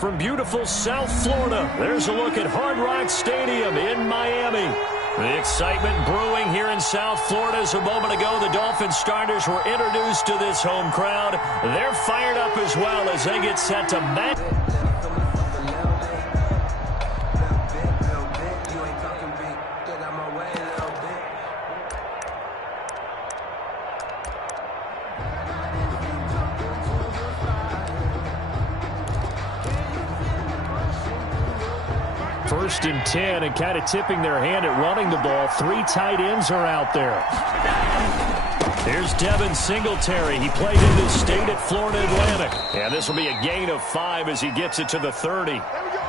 from beautiful South Florida. There's a look at Hard Rock Stadium in Miami. The excitement brewing here in South Florida as a moment ago the Dolphins starters were introduced to this home crowd. They're fired up as well as they get set to match. First and 10, and kind of tipping their hand at running the ball. 3 tight ends are out there. Here's Devin Singletary. He played in this state at Florida Atlantic. And this will be a gain of 5 as he gets it to the 30.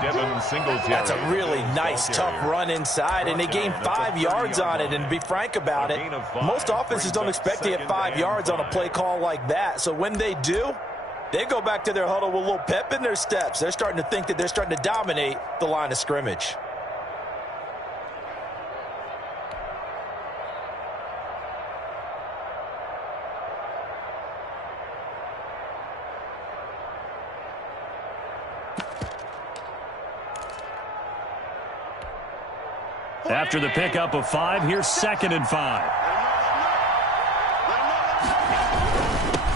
Devin Singletary. That's a really nice, tough run inside, and they gained 5 yards on it. And to be frank about it, most offenses don't expect to get 5 yards on a play call like that. So when they do, they go back to their huddle with a little pep in their steps. They're starting to think that they're starting to dominate the line of scrimmage. After the pickup of 5, here's 2nd and 5.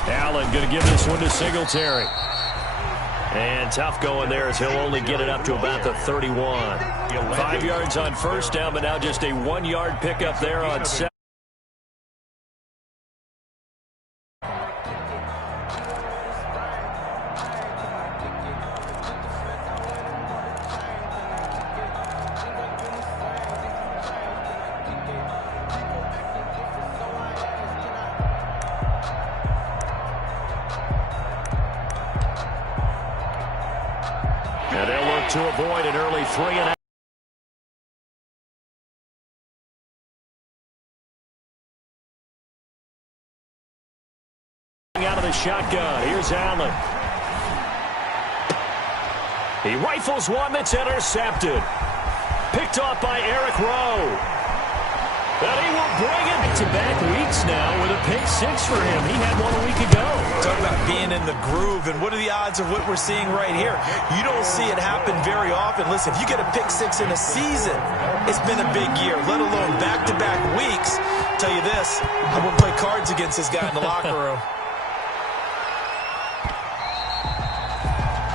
Allen going to give this one to Singletary. And tough going there as he'll only get it up to about the 31. 5 yards on first down, but now just a 1-yard pickup there on 2nd. And they'll look to avoid an early 3-and-out. Out of the shotgun. Here's Allen. He rifles one that's intercepted. Picked off by Eric Rowe. And he will bring it back-to-back weeks now with a pick 6 for him. He had one a week ago. Talk about being in the groove, and what are the odds of what we're seeing right here? You don't see it happen very often. Listen, if you get a pick 6 in a season, it's been a big year, let alone back-to-back weeks. I'll tell you this, I wouldn't play cards against this guy in the locker room.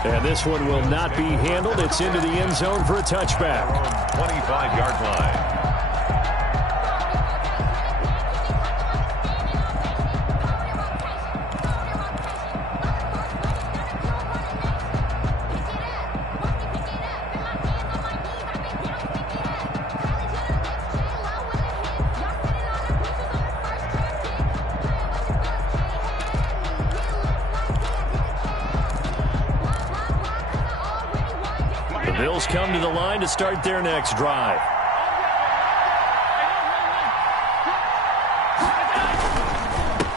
And this one will not be handled. It's into the end zone for a touchback. 25-yard line. Bills come to the line to start their next drive.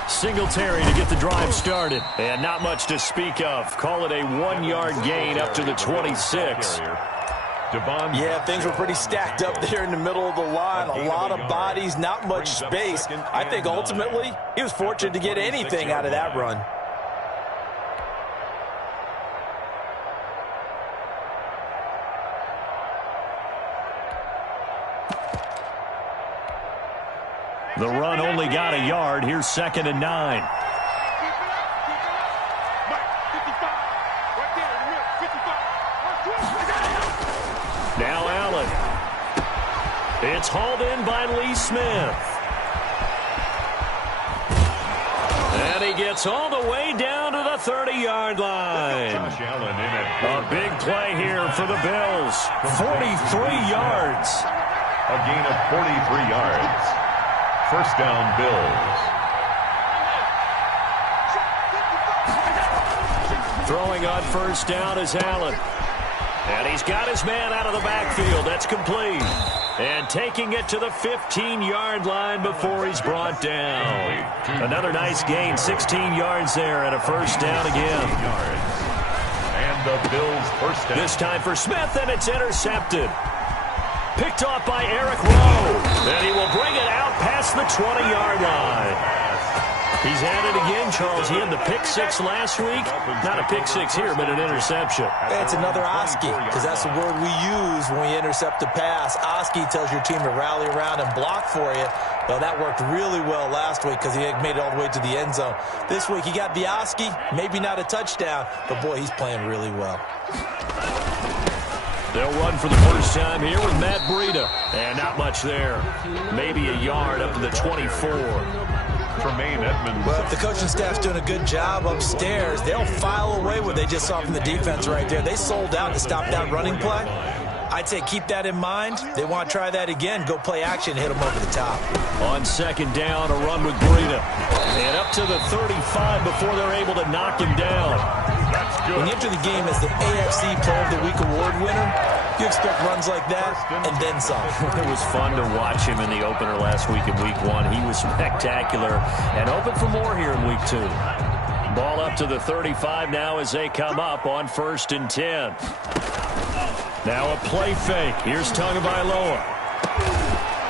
Singletary to get the drive started. And not much to speak of. Call it a 1-yard gain up to the 26. Yeah, things were pretty stacked up there in the middle of the line. A lot of bodies, not much space. I think ultimately he was fortunate to get anything out of that run. The run only got a yard. Here's 2nd and 9. Now Allen. It's hauled in by Lee Smith. And he gets all the way down to the 30-yard line. A big play here for the Bills. 43 yards. A gain of 43 yards. First down, Bills. Throwing on first down is Allen. And he's got his man out of the backfield. That's complete. And taking it to the 15-yard line before he's brought down. Another nice gain, 16 yards there, and a first down again. And the Bills' first down. This time for Smith, and it's intercepted. Picked off by Eric Rowe. And he will bring it out past the 20-yard line. He's at it again, Charles. He had the pick six last week. Not a pick six here, but an interception. It's another Oski, because that's the word we use when we intercept a pass. Oski tells your team to rally around and block for you. Well, that worked really well last week because he had made it all the way to the end zone. This week, he got the Oski, maybe not a touchdown, but, boy, he's playing really well. They'll run for the first time here with Matt Breida. And not much there. Maybe a yard up to the 24. Tremaine Edmonds. Well, if the coaching staff's doing a good job upstairs, they'll file away what they just saw from the defense right there. They sold out to stop that running play. I'd say keep that in mind. They want to try that again. Go play action, hit them over the top. On second down, a run with Breida. And up to the 35 before they're able to knock him down. That's good. When you enter the game as the AFC Player of the Week award winner, you expect runs like that and then some. It was fun to watch him in the opener last week in Week 1. He was spectacular and open for more here in Week 2. Ball up to the 35 now as they come up on 1st and 10. Now a play fake. Here's Tagovailoa.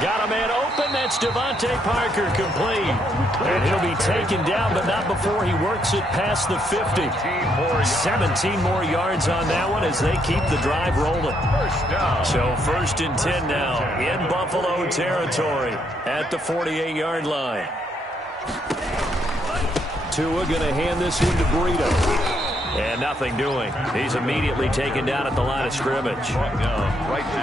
Got a man open. That's Devontae Parker complete. And he'll be taken down, but not before he works it past the 50. 17 more yards on that one as they keep the drive rolling. So 1st and 10 now in Buffalo territory at the 48-yard line. Tua going to hand this one to Breida. And nothing doing. He's immediately taken down at the line of scrimmage.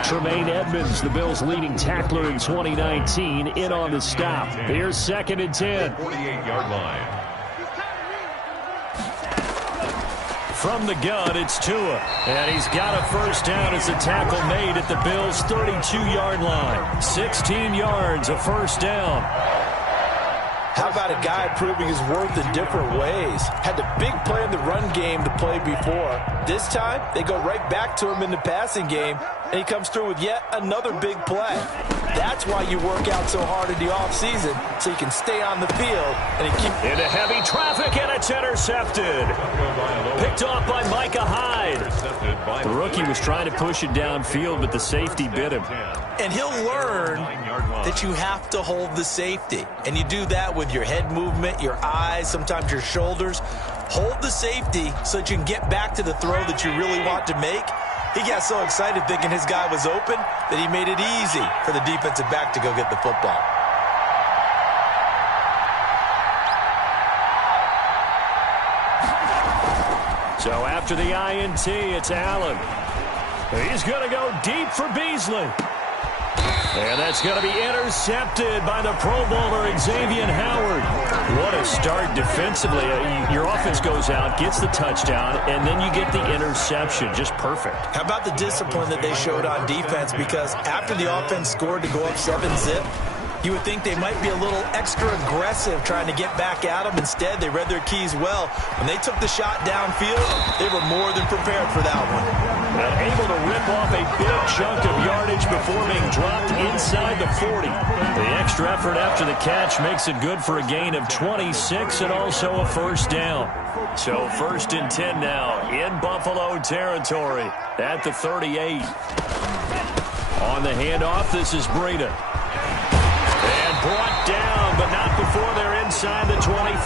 Tremaine Edmonds, the Bills' leading tackler in 2019, in on the stop. Here's 2nd and 10. 48-yard line. From the gun, it's Tua. And he's got a first down as a tackle made at the Bills' 32-yard line. 16 yards, a first down. How about a guy proving his worth in different ways? Had the big play in the run game to play before. This time, they go right back to him in the passing game, and he comes through with yet another big play. That's why you work out so hard in the offseason, so you can stay on the field. And into heavy traffic, and it's intercepted. Picked off by Micah Hyde. The rookie was trying to push it downfield, but the safety bit him. And he'll learn that you have to hold the safety. And you do that with your head movement, your eyes, sometimes your shoulders. Hold the safety so that you can get back to the throw that you really want to make. He got so excited thinking his guy was open that he made it easy for the defensive back to go get the football. So after the INT, it's Allen. He's going to go deep for Beasley. And that's going to be intercepted by the Pro Bowler, Xavier Howard. What a start defensively. Your offense goes out, gets the touchdown, and then you get the interception. Just perfect. How about the discipline that they showed on defense? Because after the offense scored to go up 7-zip, you would think they might be a little extra aggressive trying to get back at them. Instead, they read their keys well. When they took the shot downfield, they were more than prepared for that one. And able to rip off a big chunk of yardage before being dropped inside the 40. The extra effort after the catch makes it good for a gain of 26 and also a first down. So 1st and 10 now in Buffalo territory at the 38. On the handoff, this is Breida. Brought down, but not before they're inside the 25.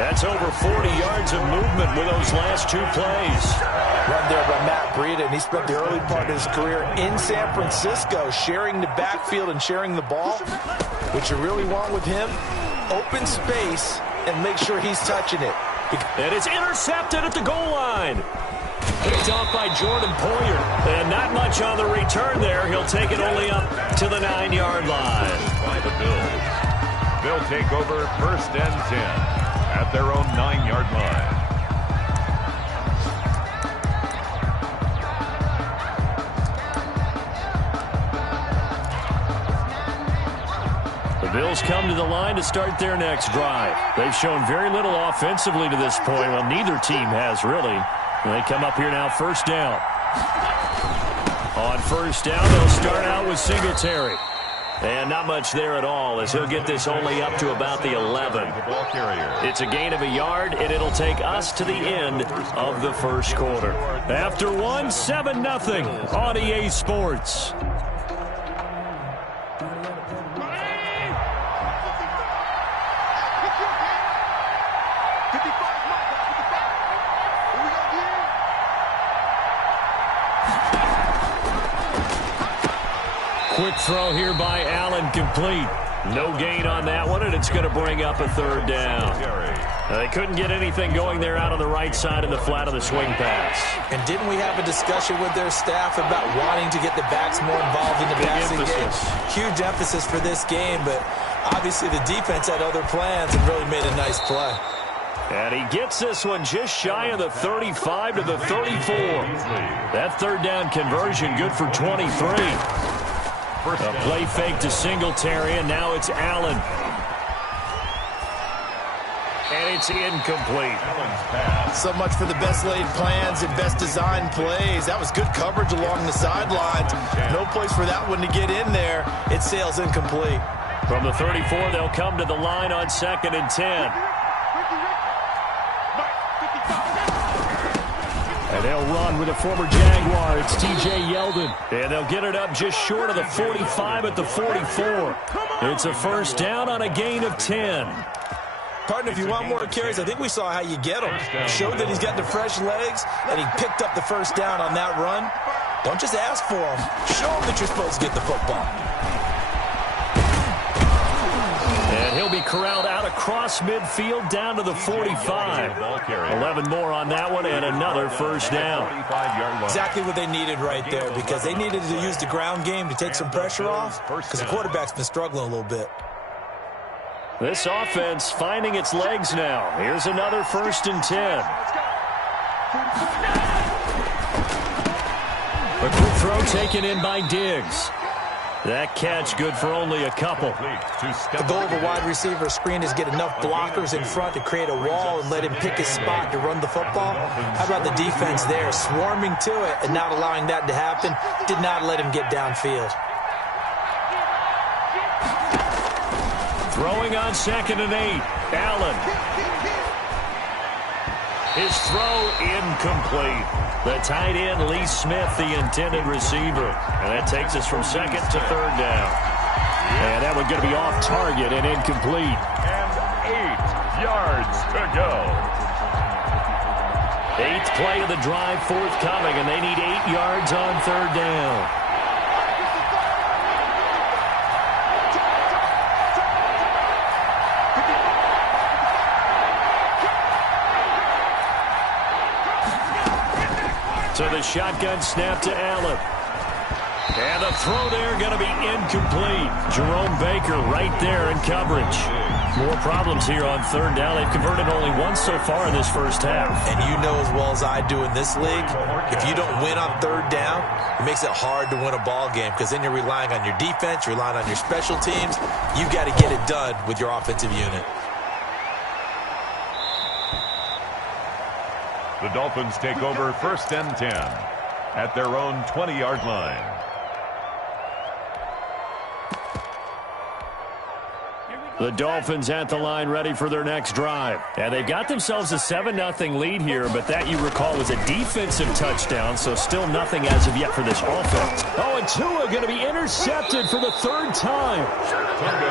That's over 40 yards of movement with those last two plays. Run there by Matt Breida, and he spent the early part of his career in San Francisco sharing the backfield and sharing the ball. What you really want with him, open space and make sure he's touching it. And it's intercepted at the goal line. Picked off by Jordan Poyer. And not much on the return there. He'll take it only up to the 9-yard line. By the Bills. They'll take over 1st and 10 at their own 9-yard line. The Bills come to the line to start their next drive. They've shown very little offensively to this point. Well, neither team has really. They come up here now, 1st down. On 1st down, they'll start out with Singletary. And not much there at all as he'll get this only up to about the 11. It's a gain of a yard, and it'll take us to the end of the first quarter. After one, 7-0 on EA Sports. quick throw here by Allen, complete. No gain on that one, and it's going to bring up a third down. They couldn't get anything going there out on the right side in the flat of the swing pass. And didn't we have a discussion with their staff about wanting to get the backs more involved in the passing game? Huge emphasis for this game, but obviously the defense had other plans and really made a nice play. And he gets this one just shy of the 35 to the 34. That third down conversion good for 23. A play fake to Singletary, and now it's Allen. And it's incomplete. So much for the best laid plans and best designed plays. That was good coverage along the sidelines. No place for that one to get in there. It sails incomplete. From the 34, they'll come to the line on 2nd and 10. And they'll run with a former Jaguar. It's T.J. Yeldon. And they'll get it up just short of the 45 at the 44. It's a first down on a gain of 10. Partner, if you want more carries, I think we saw how you get him. Showed that he's got the fresh legs, and he picked up the first down on that run. Don't just ask for him. Show him that you're supposed to get the football. And he'll be corralled out across midfield down to the 45. 11 more on that one and another first down. Exactly what they needed right there, because they needed to use the ground game to take some pressure off, because the quarterback's been struggling a little bit. This offense finding its legs now. Here's another 1st and 10. A quick throw taken in by Diggs. That catch good for only a couple. The goal of a wide receiver screen is get enough blockers in front to create a wall and let him pick his spot to run the football. How about the defense there, swarming to it and not allowing that to happen? Did not let him get downfield. Throwing on 2nd and 8. Allen. His throw incomplete. The tight end, Lee Smith, the intended receiver. And that takes us from 2nd to 3rd down. And that one going to be off target and incomplete. And 8 yards to go. 8th play of the drive forthcoming, and they need 8 yards on 3rd down. So the shotgun snap to Allen. And the throw there going to be incomplete. Jerome Baker right there in coverage. More problems here on 3rd down. They've converted only once so far in this first half. And you know as well as I do in this league, if you don't win on 3rd down, it makes it hard to win a ball game, because then you're relying on your defense, you're relying on your special teams. You've got to get it done with your offensive unit. The Dolphins take over 1st and 10 at their own 20-yard line. The Dolphins at the line ready for their next drive. And they've got themselves a 7-0 lead here, but that, you recall, was a defensive touchdown, so still nothing as of yet for this offense. Oh, and Tua going to be intercepted for the 3rd time.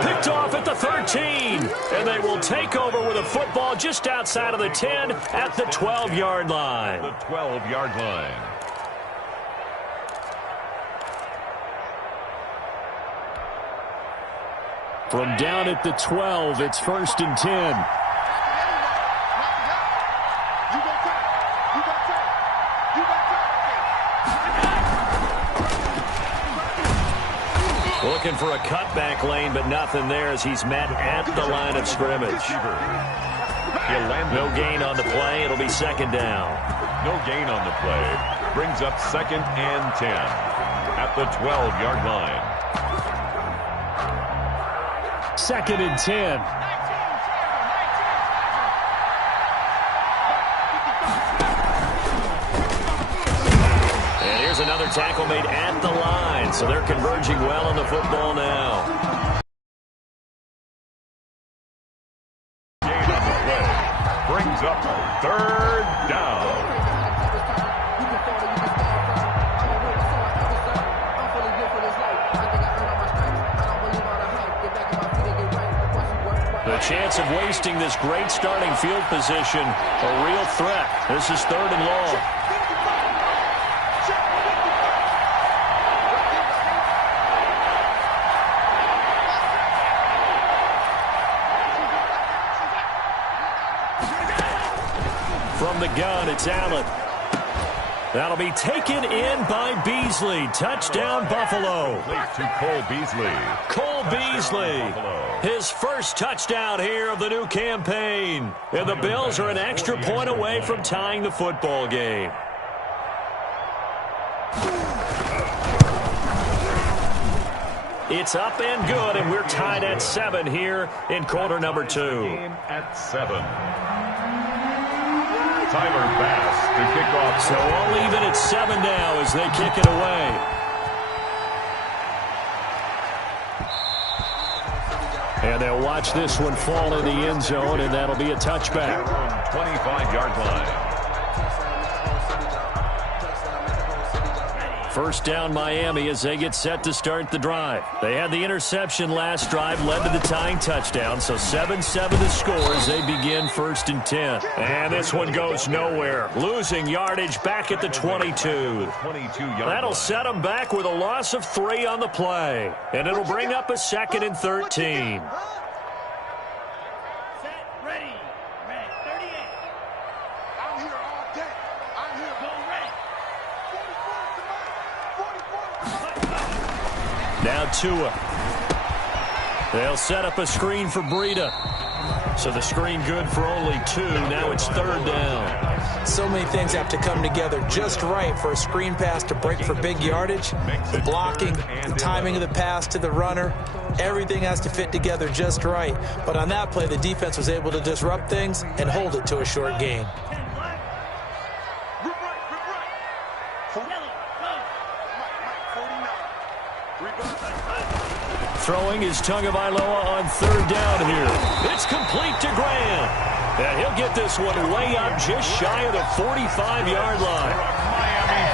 Picked off at the 13. And they will take over with a football just outside of the 10 at the 12-yard line. The 12-yard line. From down at the 12, it's 1st and 10. Looking for a cutback lane, but nothing there as he's met at the line of scrimmage. No gain on the play. It'll be 2nd down. No gain on the play. Brings up 2nd and 10 at the 12-yard line. 2nd and 10. And here's another tackle made at the line, so they're converging well on the football now. Gain on the play. Brings up 3rd down. The chance of wasting this great starting field position, a real threat. This is 3rd and long. the gun, it's Allen. That'll be taken in by Beasley. Touchdown, Buffalo. To Cole Beasley. Cole Beasley, his first touchdown here of the new campaign. And the Bills are an extra point away from tying the football game. It's up and good, and we're tied at 7 here in quarter number 2. Game at 7. Tyler Bass to kick off. So all even at 7 now as they kick it away. And they'll watch this one fall in the end zone, and that'll be a touchback. 25-yard line. First down Miami as they get set to start the drive. They had the interception last drive, led to the tying touchdown. So 7-7 the score as they begin 1st and 10. And this one goes nowhere. Losing yardage back at the 22. That'll set them back with a loss of 3 on the play. And it'll bring up a 2nd and 13. Now Tua. They'll set up a screen for Breida. So the screen good for only 2. Now it's 3rd down. So many things have to come together just right for a screen pass to break for big yardage. The blocking, the timing of the pass to the runner, everything has to fit together just right. But on that play, the defense was able to disrupt things and hold it to a short gain. Throwing is Tagovailoa on 3rd down here. It's complete to Grant. And he'll get this one way up just shy of the 45-yard line.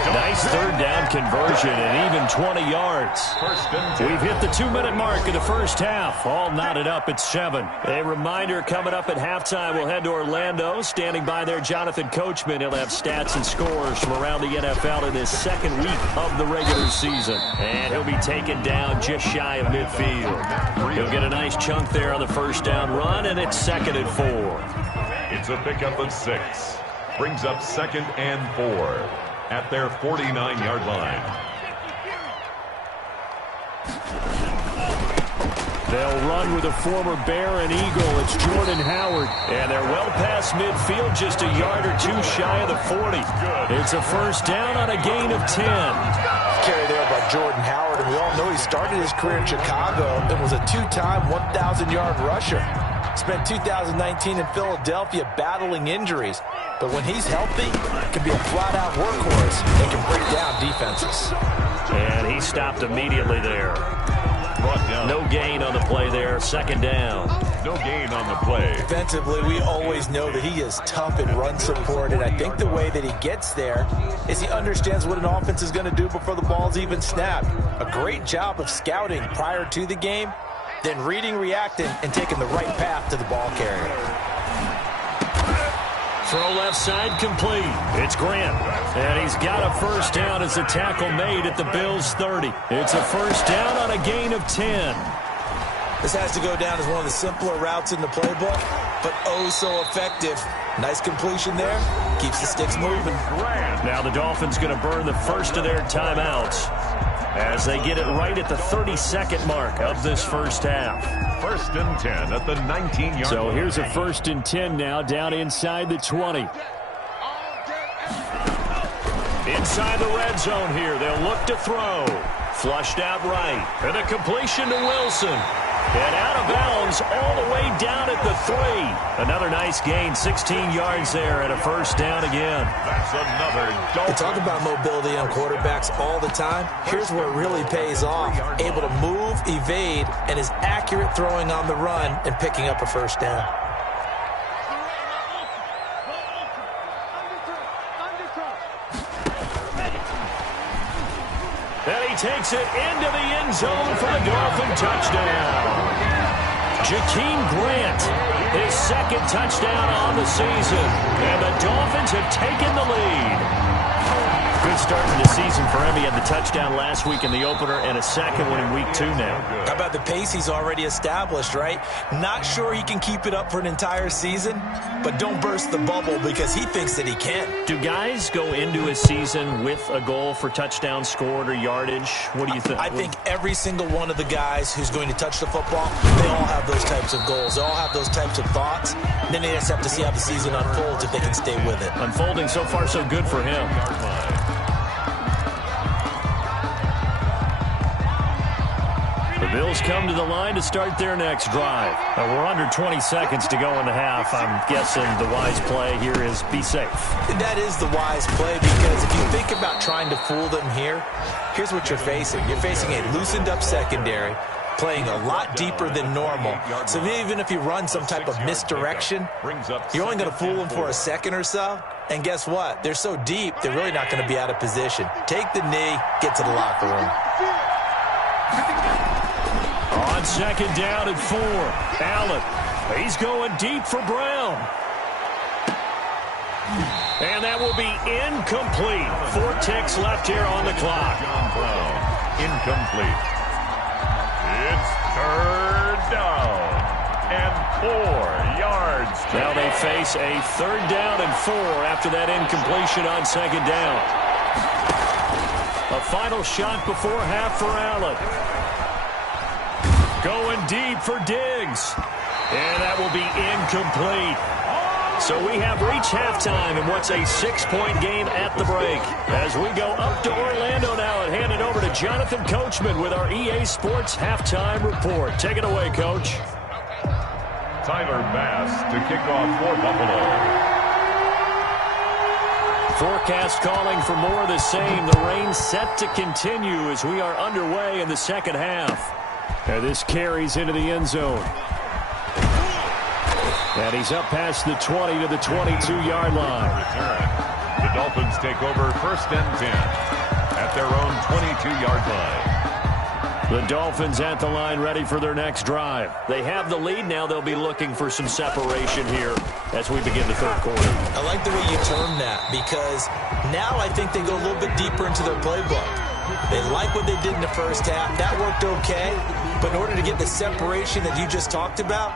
Nice 3rd down conversion and even 20 yards. We've hit the 2-minute mark of the first half. All knotted up at 7. A reminder coming up at halftime, we'll head to Orlando. Standing by there, Jonathan Coachman. He'll have stats and scores from around the NFL in this 2nd week of the regular season. And he'll be taken down just shy of midfield. He'll get a nice chunk there on the first down run, and it's 2nd and 4. It's a pickup of 6. Brings up 2nd and 4 at their 49-yard line. They'll run with a former Bear and Eagle. It's Jordan Howard. And they're well past midfield, just a yard or 2 shy of the 40. It's a first down on a gain of 10. Carry there by Jordan Howard, and we all know he started his career in Chicago and was a 2-time 1,000-yard rusher. Spent 2019 in Philadelphia battling injuries. But when he's healthy, can be a flat-out workhorse and can break down defenses. And he stopped immediately there. No gain on the play there. 2nd down. No gain on the play. Defensively, we always know that he is tough in run support, and I think the way that he gets there is he understands what an offense is going to do before the ball's even snapped. A great job of scouting prior to the game, then reading, reacting, and taking the right path to the ball carrier. Throw left side complete. It's Grant. And he's got a first down as the tackle made at the Bills' 30. It's a first down on a gain of 10. This has to go down as one of the simpler routes in the playbook, but oh so effective. Nice completion there. Keeps the sticks moving. Now the Dolphins going to burn the first of their timeouts as they get it right at the 32nd mark of this first half. 1st and 10 at the 19-yard line. So here's a 1st and 10 now down inside the 20. Inside the red zone here. They'll look to throw. Flushed out right. And a completion to Wilson. And out of bounds all the way down at the 3. Another nice gain, 16 yards there and a first down again. That's another We talk about mobility on quarterbacks all the time. Here's where it really pays off. Able to move, evade, and is accurate throwing on the run and picking up a first down. And he takes it into the end zone for the Dolphin touchdown. Jakeem Grant, his 2nd touchdown on the season. And the Dolphins have taken the lead. Good start to the season for him. He had the touchdown last week in the opener and a second one in week 2 now. How about the pace he's already established, right? Not sure he can keep it up for an entire season, but don't burst the bubble because he thinks that he can. Do guys go into a season with a goal for touchdowns scored or yardage? What do you think? I think every single one of the guys who's going to touch the football, they all have those types of goals. They all have those types of thoughts. And then they just have to see how the season unfolds if they can stay with it. Unfolding so far so good for him. The Bills come to the line to start their next drive. We're under 20 seconds to go in the half. I'm guessing the wise play here is be safe. That is the wise play because if you think about trying to fool them here, here's what you're facing. You're facing a loosened up secondary, playing a lot deeper than normal. So even if you run some type of misdirection, you're only going to fool them for a second or so. And guess what? They're so deep, they're really not going to be out of position. Take the knee, get to the locker room. On second down at 4, Allen. He's going deep for Brown. And that will be incomplete. 4 ticks left here on the clock. John Brown, incomplete. It's third down and 4 yards. Now they face a third down and 4 after that incompletion on second down. A final shot before half for Allen. Going deep for Diggs. And that will be incomplete. So we have reached halftime in what's a 6-point game at the break. As we go up to Orlando now and hand it over to Jonathan Coachman with our EA Sports Halftime Report. Take it away, Coach. Tyler Bass to kick off for Buffalo. Forecast calling for more of the same. The rain set to continue as we are underway in the second half. And this carries into the end zone. And he's up past the 20 to the 22-yard line. Return. The Dolphins take over first and 10 at their own 22-yard line. The Dolphins at the line ready for their next drive. They have the lead now. They'll be looking for some separation here as we begin the third quarter. I like the way you term that because now I think they go a little bit deeper into their playbook. They like what they did in the first half. That worked okay. But in order to get the separation that you just talked about,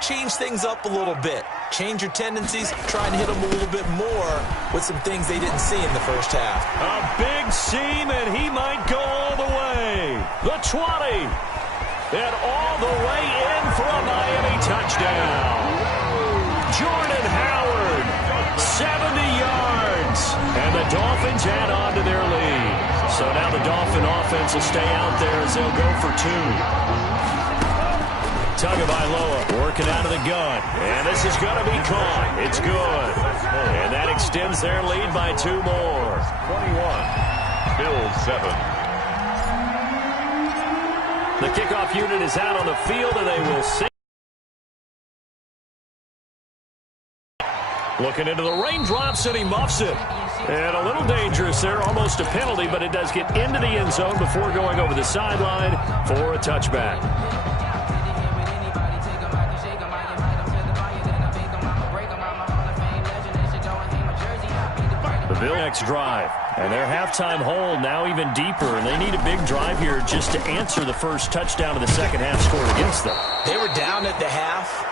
change things up a little bit. Change your tendencies. Try and hit them a little bit more with some things they didn't see in the first half. A big seam, and he might go all the way. The 20. And all the way in for a Miami touchdown. Jordan Howard, 70 yards. And the Dolphins add on to their lead. So now the Dolphin offense will stay out there as they'll go for 2. Tagovailoa working out of the gun. And this is going to be caught. It's good. And that extends their lead by 2 more. 21. Bills 7. The kickoff unit is out on the field, and they will see. Looking into the raindrops, and he muffs it. And a little dangerous there, almost a penalty, but it does get into the end zone before going over the sideline for a touchback. The Bills next drive, and their halftime hold now even deeper, and they need a big drive here just to answer the first touchdown of the second half scored against them. They were down at the half.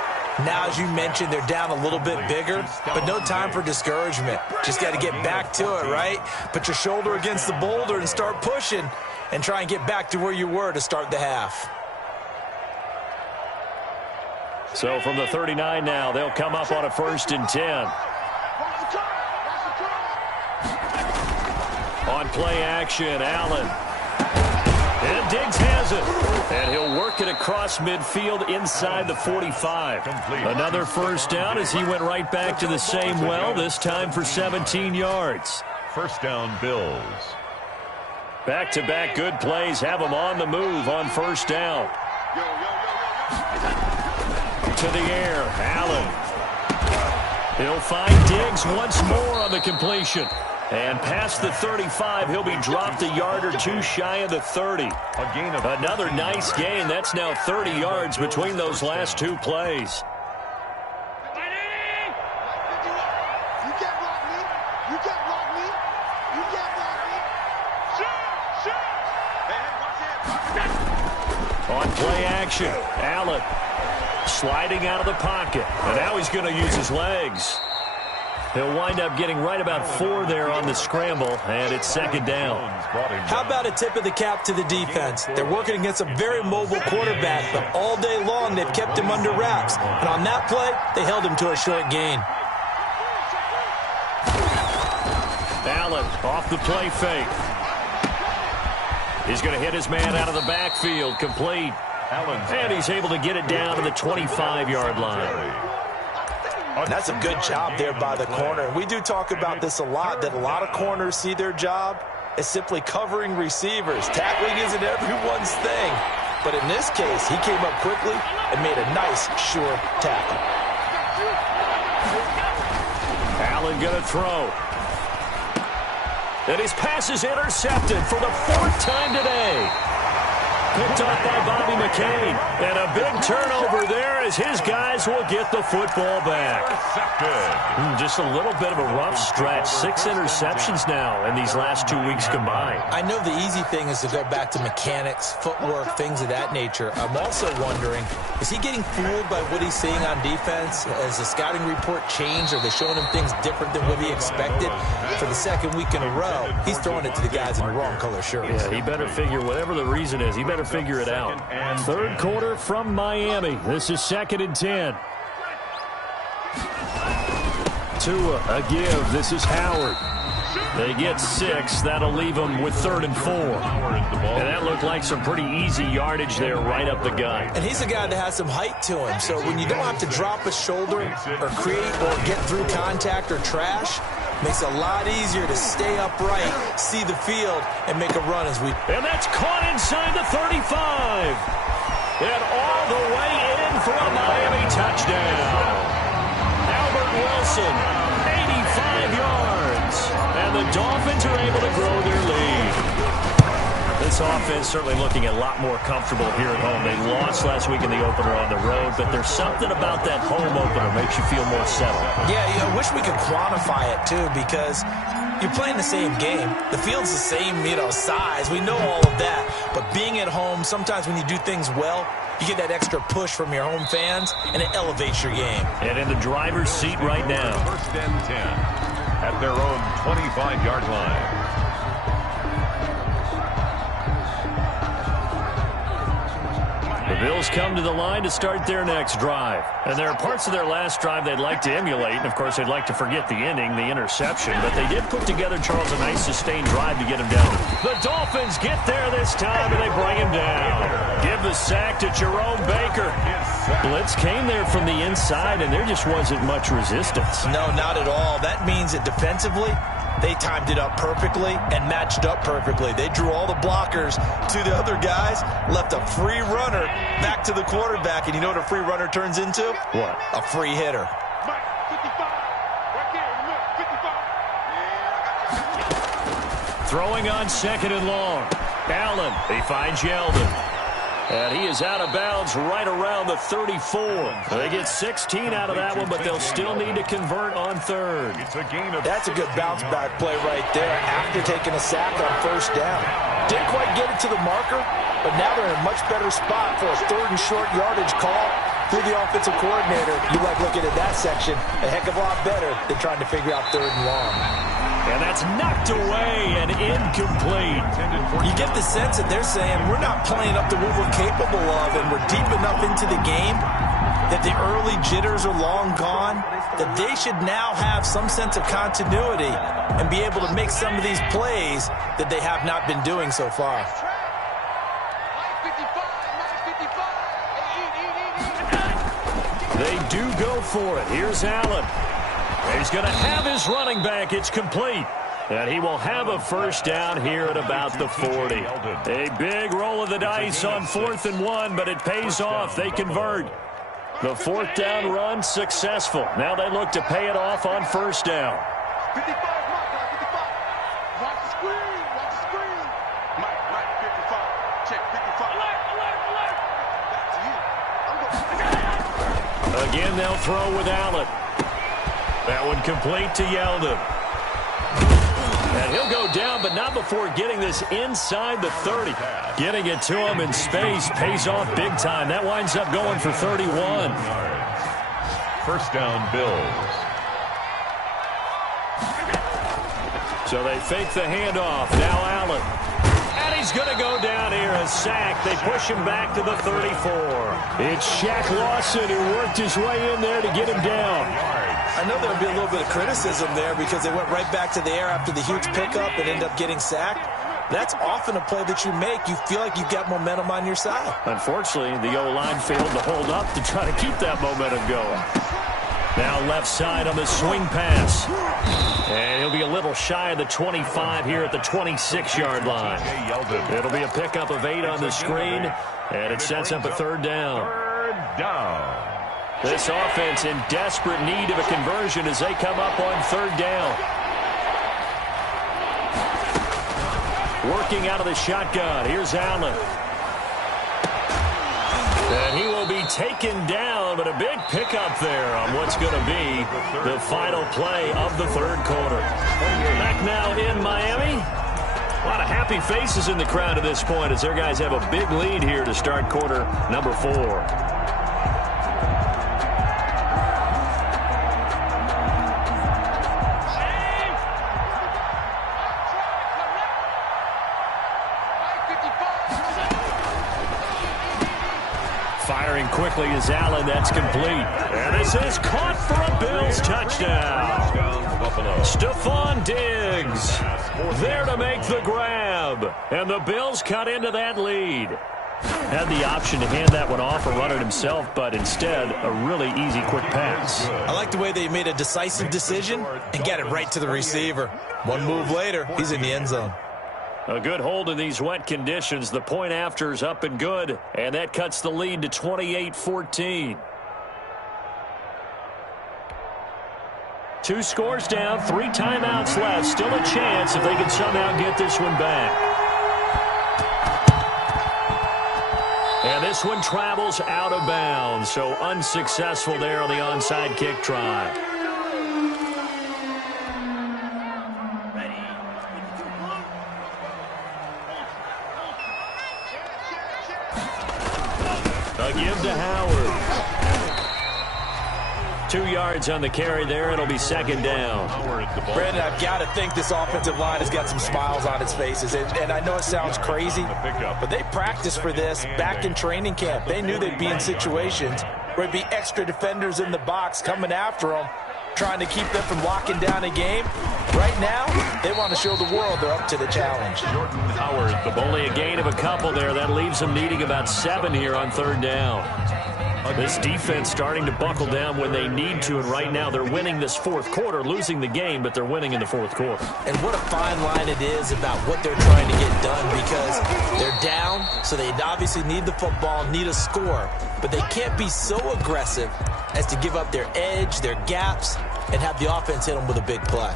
Now, as you mentioned, they're down a little bit bigger, but no time for discouragement. Just got to get back to it, right? Put your shoulder against the boulder and start pushing and try and get back to where you were to start the half. So from the 39 now, they'll come up on a 1st and 10. On play action, Allen. And Diggs has it. And he'll work it across midfield inside the 45. Another first down as he went right back to the same well, this time for 17 yards. First down, Bills. Back-to-back good plays have them on the move on first down. To the air, Allen. He'll find Diggs once more on the completion. And past the 35, he'll be dropped a yard or 2 shy of the 30. A gain of another nice gain. That's now 30 yards between those last 2 plays. On play action, Allen sliding out of the pocket. And now he's going to use his legs. He'll wind up getting right about 4 there on the scramble, and it's second down. How about a tip of the cap to the defense? They're working against a very mobile quarterback, but all day long they've kept him under wraps. And on that play, they held him to a short gain. Allen off the play fake. He's going to hit his man out of the backfield, complete. And he's able to get it down to the 25-yard line. That's a good job there by the corner. We do talk about this a lot, that a lot of corners see their job as simply covering receivers. Tackling isn't everyone's thing. But in this case, he came up quickly and made a nice, sure tackle. Allen going to throw. And his pass is intercepted for the 4th time today. Picked off by Bobby McCain. And a big turnover there as his guys will get the football back. Just a little bit of a rough stretch. 6 interceptions now in these last 2 weeks combined. I know the easy thing is to go back to mechanics, footwork, things of that nature. I'm also wondering, is he getting fooled by what he's seeing on defense? Has the scouting report changed? Are they showing him things different than what he expected? For the 2nd week in a row, he's throwing it to the guys in the wrong color shirts. Yeah, he better figure, whatever the reason is, he better figure it out. 3rd quarter from Miami. This is 2nd and 10. Tua, a give. This is Howard. They get 6. That'll leave them with 3rd and 4. And that looked like some pretty easy yardage there right up the gut. And he's a guy that has some height to him. So when you don't have to drop a shoulder or create or get through contact or trash, makes it a lot easier to stay upright, see the field, and make a run as we... And that's caught inside the 35. And all the way in for a Miami touchdown. Albert Wilson, 85 yards. And the Dolphins are able to grow their lead. This offense certainly looking a lot more comfortable here at home. They lost last week in the opener on the road, but there's something about that home opener makes you feel more settled. Yeah, I wish we could quantify it, too, because you're playing the same game. The field's the same, size. We know all of that. But being at home, sometimes when you do things well, you get that extra push from your home fans, and it elevates your game. And in the driver's seat right now. 1st and 10 at their own 25-yard line. The Bills come to the line to start their next drive. And there are parts of their last drive they'd like to emulate. And, of course, they'd like to forget the ending, the interception. But they did put together, Charles, a nice sustained drive to get him down. The Dolphins get there this time, and they bring him down. Give the sack to Jerome Baker. Blitz came there from the inside, and there just wasn't much resistance. No, not at all. That means that defensively, they timed it up perfectly and matched up perfectly. They drew all the blockers to the other guys, left a free runner back to the quarterback. And you know what a free runner turns into? What? A free hitter. Throwing on 2nd and long. Allen, he finds Yeldon. And he is out of bounds right around the 34. They get 16 out of that one, but they'll still need to convert on 3rd. That's a good bounce-back play right there after taking a sack on 1st down. Didn't quite get it to the marker, but now they're in a much better spot for a 3rd and short yardage call through the offensive coordinator. You like looking at that section a heck of a lot better than trying to figure out 3rd and long. And that's knocked away and incomplete. You get the sense that they're saying we're not playing up to what we're capable of, and we're deep enough into the game that the early jitters are long gone, that they should now have some sense of continuity and be able to make some of these plays that they have not been doing so far. They do go for it. Here's Allen. He's going to have his running back. It's complete. And he will have a 1st down here at about the 40. A big roll of the dice on 4th and 1, but it pays off. They convert. The 4th down run successful. Now they look to pay it off on 1st down. Again, they'll throw with Allen. That one complete to Yeldon. And he'll go go down, but not before getting this inside the 30. Getting it to him in space pays off big time. That winds up going for 31. First down, Bills. So they fake the handoff. Now Allen. And he's going to go down here. A sack. They push him back to the 34. It's Shaq Lawson who worked his way in there to get him down. I know there would be a little bit of criticism there because they went right back to the air after the huge pickup and ended up getting sacked. That's often a play that you make. You feel like you've got momentum on your side. Unfortunately, the O-line failed to hold up to try to keep that momentum going. Now left side on the swing pass. And he'll be a little shy of the 25 here at the 26-yard line. It'll be a pickup of 8 on the screen, and it sets up a third down. Third down. This offense in desperate need of a conversion as they come up on third down. Working out of the shotgun. Here's Allen. And he will be taken down, but a big pickup there on what's going to be the final play of the third quarter. Back now in Miami. A lot of happy faces in the crowd at this point as their guys have a big lead here to start quarter number 4. Firing quickly is Allen. That's complete. And this is caught for a Bills touchdown. Stephon Diggs there to make the grab. And the Bills cut into that lead. Had the option to hand that one off or run it himself, but instead a really easy quick pass. I like the way they made a decisive decision and got it right to the receiver. One move later, he's in the end zone. A good hold in these wet conditions. The point after is up and good, and that cuts the lead to 28-14. 2 scores down, 3 timeouts left. Still a chance if they can somehow get this one back. And this one travels out of bounds, so unsuccessful there on the onside kick try. A give to Howard. 2 yards on the carry there. It'll be second down. Brandon, I've got to think this offensive line has got some smiles on its faces. And I know it sounds crazy, but they practiced for this back in training camp. They knew they'd be in situations where there'd be extra defenders in the box coming after them, trying to keep them from locking down a game. Right now, they want to show the world they're up to the challenge. Jordan Howard. Only a gain of a couple there. That leaves them needing about 7 here on third down. This defense starting to buckle down when they need to, and right now they're winning this fourth quarter, losing the game, but they're winning in the fourth quarter. And what a fine line it is about what they're trying to get done, because they're down, so they obviously need the football, need a score, but they can't be so aggressive as to give up their edge, their gaps, and have the offense hit them with a big play.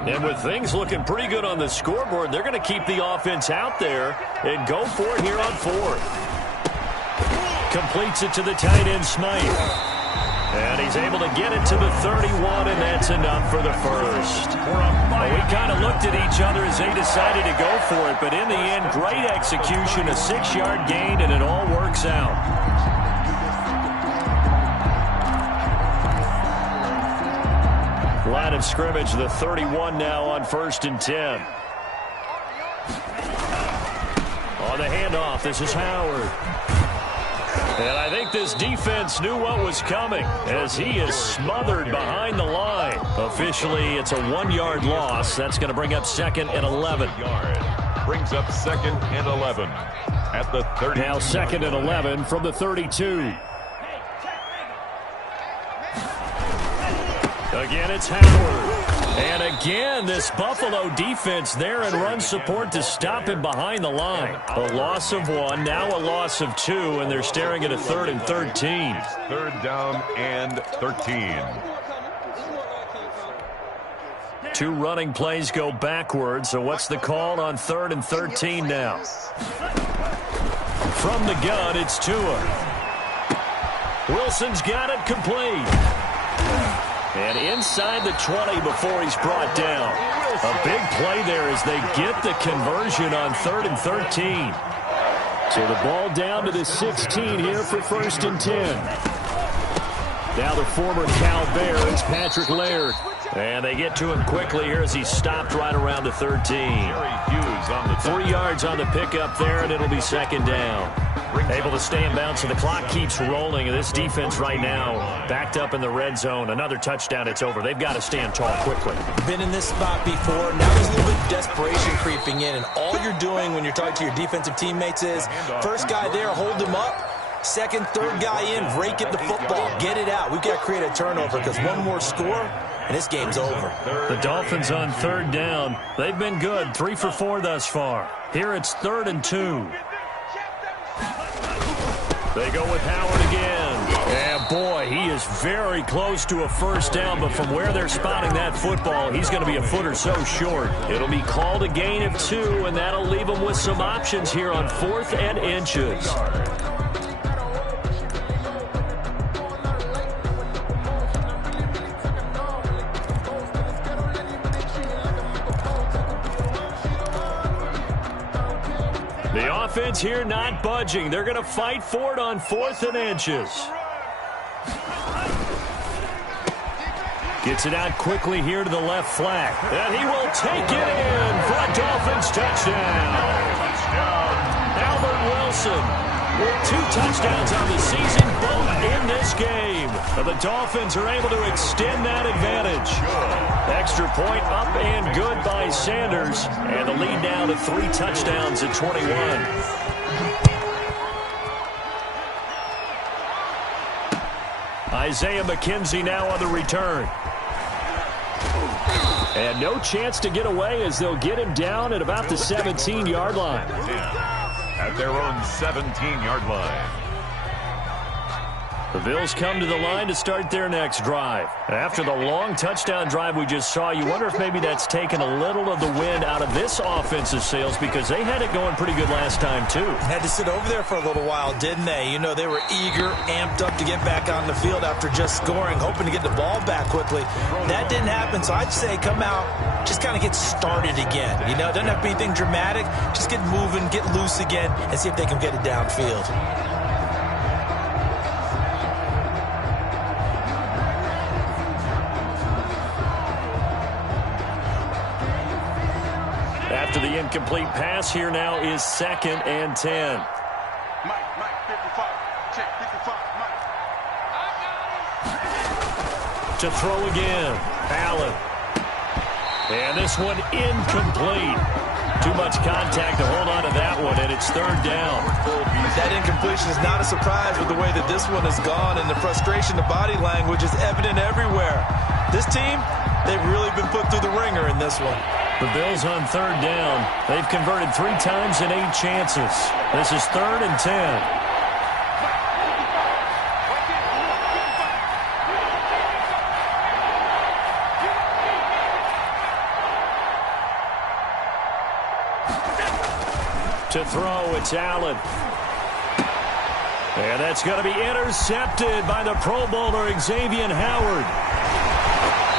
And with things looking pretty good on the scoreboard, they're going to keep the offense out there and go for it here on fourth. Completes it to the tight end, Smythe. And he's able to get it to the 31, and that's enough for the first. Well, we kind of looked at each other as they decided to go for it, but in the end, great execution, a 6-yard gain, and it all works out. Line of scrimmage, the 31 now on 1st and 10. On the handoff, this is Howard. And I think this defense knew what was coming as he is smothered behind the line. Officially, it's a 1-yard loss. That's going to bring up 2nd and 11. Brings up 2nd and 11 at the 30. Now 2nd and 11 from the 32. Again, it's Howard. And again, this Buffalo defense there and run support to stop him behind the line. A loss of 1, now a loss of 2, and they're staring at a 3rd and 13. 3rd down and 13. 2 running plays go backwards. So what's the call on 3rd and 13 now? From the gun, it's Tua. Wilson's got it complete. And inside the 20 before he's brought down. A big play there as they get the conversion on 3rd and 13. So the ball down to the 16 here for 1st and 10. Now the former Cal Bear is Patrick Laird. And they get to him quickly here as he's stopped right around the 13. 3 yards on the pickup there, and it'll be 2nd down. Able to stay in bounds, so the clock keeps rolling. And this defense right now backed up in the red zone. Another touchdown, it's over. They've got to stand tall quickly. Been in this spot before. Now there's a little bit of desperation creeping in. And all you're doing when you're talking to your defensive teammates is, first guy there, hold him up. 2nd, 3rd guy in, rake at the football. Get it out. We've got to create a turnover because one more score, and this game's over. The Dolphins on 3rd down. They've been good. 3 for 4 thus far. Here it's 3rd and 2. They go with Howard again. And boy, he is very close to a 1st down, but from where they're spotting that football, he's going to be a foot or so short. It'll be called a gain of 2, and that'll leave them with some options here on 4th and inches. The offense here not budging. They're going to fight for it on 4th and inches. Gets it out quickly here to the left flat. And he will take it in for a Dolphins touchdown. Albert Wilson with 2 touchdowns on the season, both in this game. And the Dolphins are able to extend that advantage. Extra point up and good by Sanders. And the lead now to 3 touchdowns at 21. Isaiah McKenzie now on the return. And no chance to get away as they'll get him down at about the 17-yard line. At their own 17-yard line. The Bills come to the line to start their next drive. After the long touchdown drive we just saw, you wonder if maybe that's taken a little of the wind out of this offensive sails because they had it going pretty good last time, too. Had to sit over there for a little while, didn't they? You know, they were eager, amped up to get back on the field after just scoring, hoping to get the ball back quickly. That didn't happen, so I'd say come out, just kind of get started again. You know, it doesn't have to be anything dramatic. Just get moving, get loose again, and see if they can get it downfield. After the incomplete pass, here now is 2nd and 10. Mike, 55. Check, 55, Mike. To throw again. Allen. And this one incomplete. Too much contact to hold on to that one, and it's 3rd down. That incompletion is not a surprise with the way that this one has gone, and the frustration, the body language is evident everywhere. This team, they've really been put through the ringer in this one. The Bills on 3rd down. They've converted 3 times in 8 chances. This is 3rd and 10. To throw, it's Allen. And that's going to be intercepted by the Pro Bowler Xavier Howard.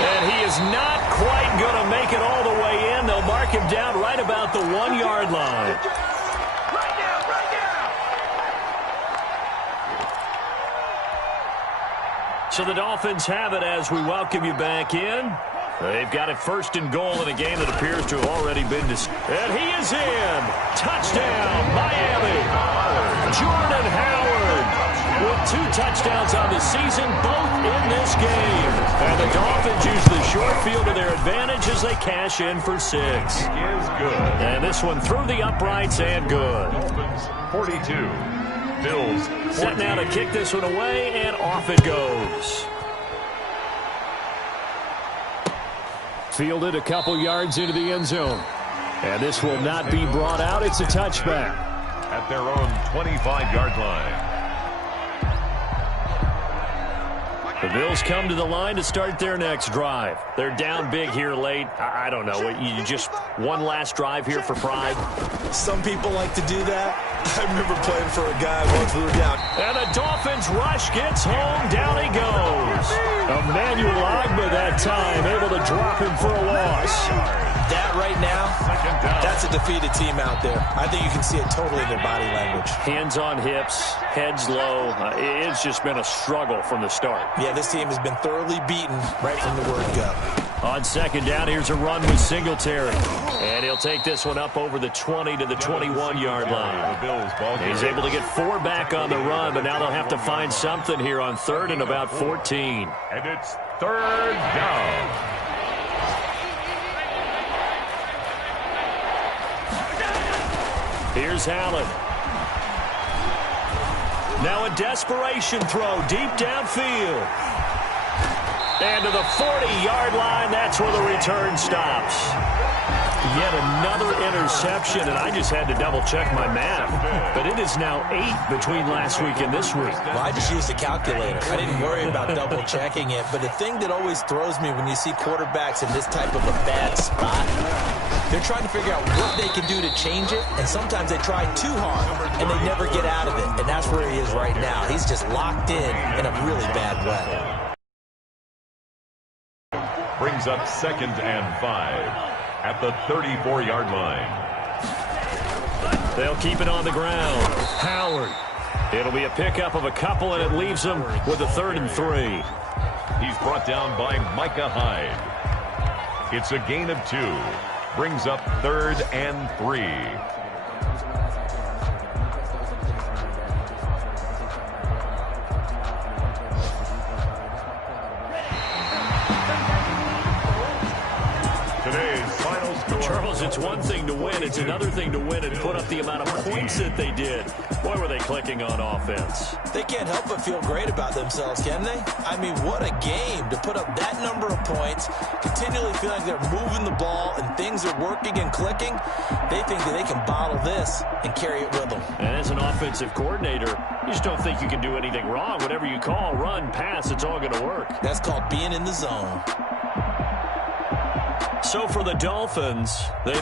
And he is not quite going to make it all the way in. They'll mark him down right about the 1-yard line. Right now. So the Dolphins have it as we welcome you back in. They've got it 1st and goal in a game that appears to have already been decided. And he is in. Touchdown, Miami. Jordan Howard with 2 touchdowns on the season, both in this game. And the Dolphins use the short field to their advantage as they cash in for 6. Is good. And this one through the uprights and good. Dolphins 42. Bills 14. Set now to kick this one away, and off it goes. Fielded a couple yards into the end zone. And this will not be brought out. It's a touchback. At their own 25-yard line. The Bills come to the line to start their next drive. They're down big here late. I don't know. You just one last drive here for pride? Some people like to do that. I remember playing for a guy once we were down. And the Dolphins rush gets home. Down he goes. Emmanuel Ogbah that time able to drop him for a loss. That right now, that's a defeated team out there. I think you can see it totally in their body language. Hands on hips, heads low. It's just been a struggle from the start. Yeah, this team has been thoroughly beaten right from the word go. On second down, here's a run with Singletary. And he'll take this one up over the 20 to the 21-yard line. He's able to get 4 back on the run, but now they'll have to find something here on third and about 14. And it's third down. Here's Allen. Now a desperation throw deep downfield. And to the 40-yard line, that's where the return stops. Yet another interception, and I just had to double-check my math. But it is now 8 between last week and this week. Well, I just used a calculator. I didn't worry about double-checking it. But the thing that always throws me when you see quarterbacks in this type of a bad spot, they're trying to figure out what they can do to change it, and sometimes they try too hard, and they never get out of it. And that's where he is right now. He's just locked in a really bad way. Brings up 2nd and 5 at the 34-yard line. They'll keep it on the ground. Howard. It'll be a pickup of a couple, and it leaves them with a 3rd and 3. He's brought down by Micah Hyde. It's a gain of 2. Brings up 3rd and 3. Today's final score. Charles, it's one thing to win. It's another thing to win and put up the amount of points that they did. Boy, were they clicking on offense. They can't help but feel great about themselves, can they? I mean, what a game to put up that number of points, continually feel like they're moving the ball and things are working and clicking. They think that they can bottle this and carry it with them. And as an offensive coordinator, you just don't think you can do anything wrong. Whatever you call, run, pass, it's all going to work. That's called being in the zone. So for the Dolphins, they